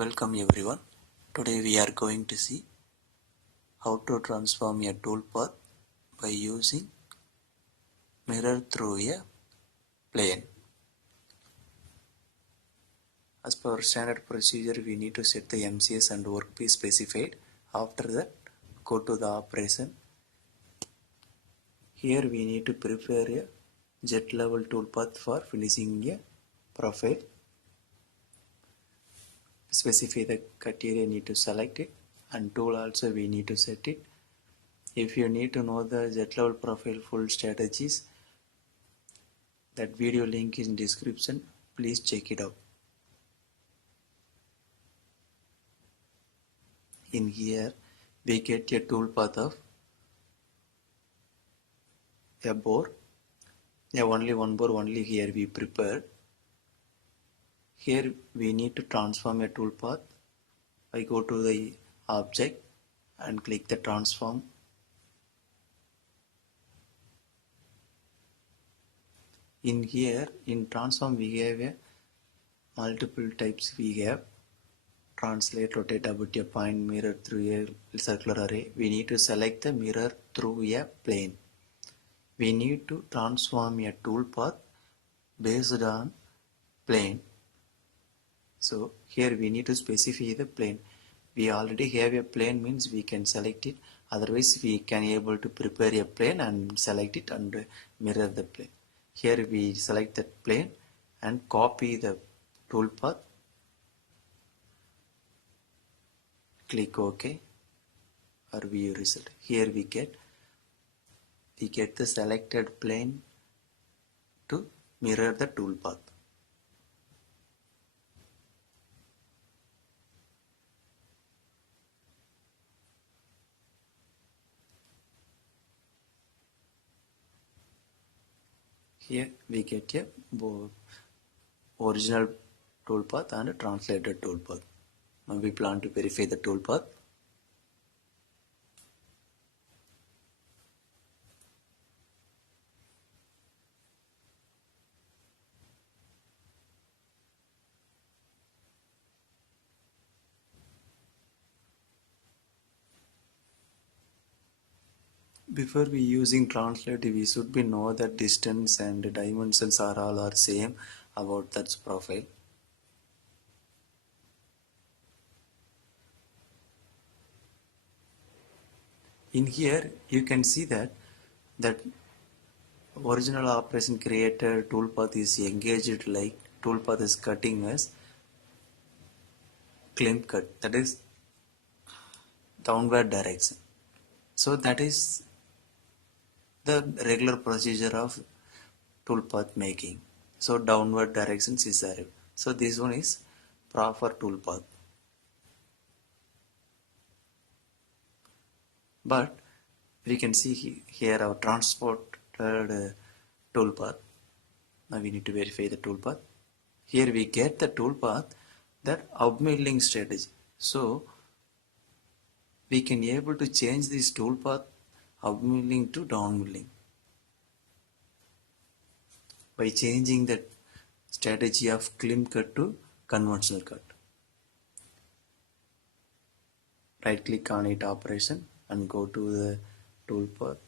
Welcome everyone. Today we are going to see how to transform a toolpath by using mirror through a plane. As per our standard procedure, we need to set the MCS and workpiece specified. After that, go to the operation. Here we need to prepare a jet level toolpath for finishing a profile. Specify the cut area, need to select it, and tool also we need to set it. If you need to know the jet level profile full strategies, that video link is in description, please check it out. In here we get a toolpath of a bore, only one bore only here we prepared. Here we need to transform a toolpath. I go to the object and click the transform. In here, in transform we have a multiple types. We have translate, rotate about a point, mirror through a circular array. We need to select the mirror through a plane. We need to transform a toolpath based on plane. So here we need to specify the plane. We already have a plane, means we can select it. Otherwise we can able to prepare a plane and select it and mirror the plane. Here we select that plane and copy the toolpath. Click OK or view result. Here we get the selected plane to mirror the toolpath. Here we get a original toolpath and a translated toolpath. Now we plan to verify the toolpath. Before we using translate, we should be know that distance and dimensions are all same about that profile. In here you can see that original operation creator toolpath is engaged like toolpath is cutting as climp cut, that is downward direction. So that is the regular procedure of toolpath making. So downward directions is there. So this one is proper toolpath. But we can see here our transported toolpath. Now we need to verify the toolpath. Here we get the toolpath that upmilling strategy. So we can able to change this toolpath upmilling to downmilling by changing the strategy of climp cut to conventional cut. Right click on it operation and go to the toolpath,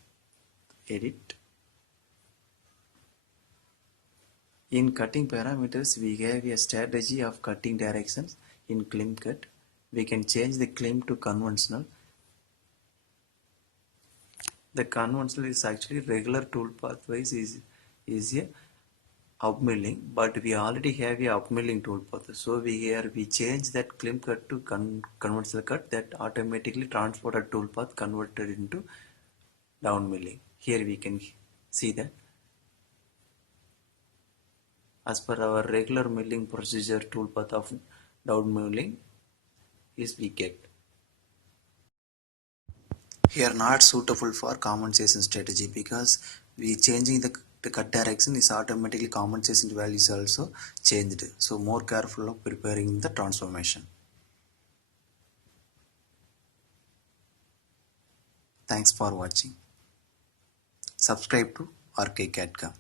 edit. In cutting parameters we have a strategy of cutting directions. In climp cut we can change the climp to conventional. The conventional is actually regular toolpath wise is a upmilling, but we already have a upmilling toolpath. So we change that climp cut to conventional cut, that automatically transported toolpath converted into downmilling. Here we can see that as per our regular milling procedure, toolpath of downmilling is we get. Here not suitable for compensation strategy because we changing the cut direction is automatically compensation values also changed. So more careful of preparing the transformation. Thanks for watching. Subscribe to RK CAD-CAM.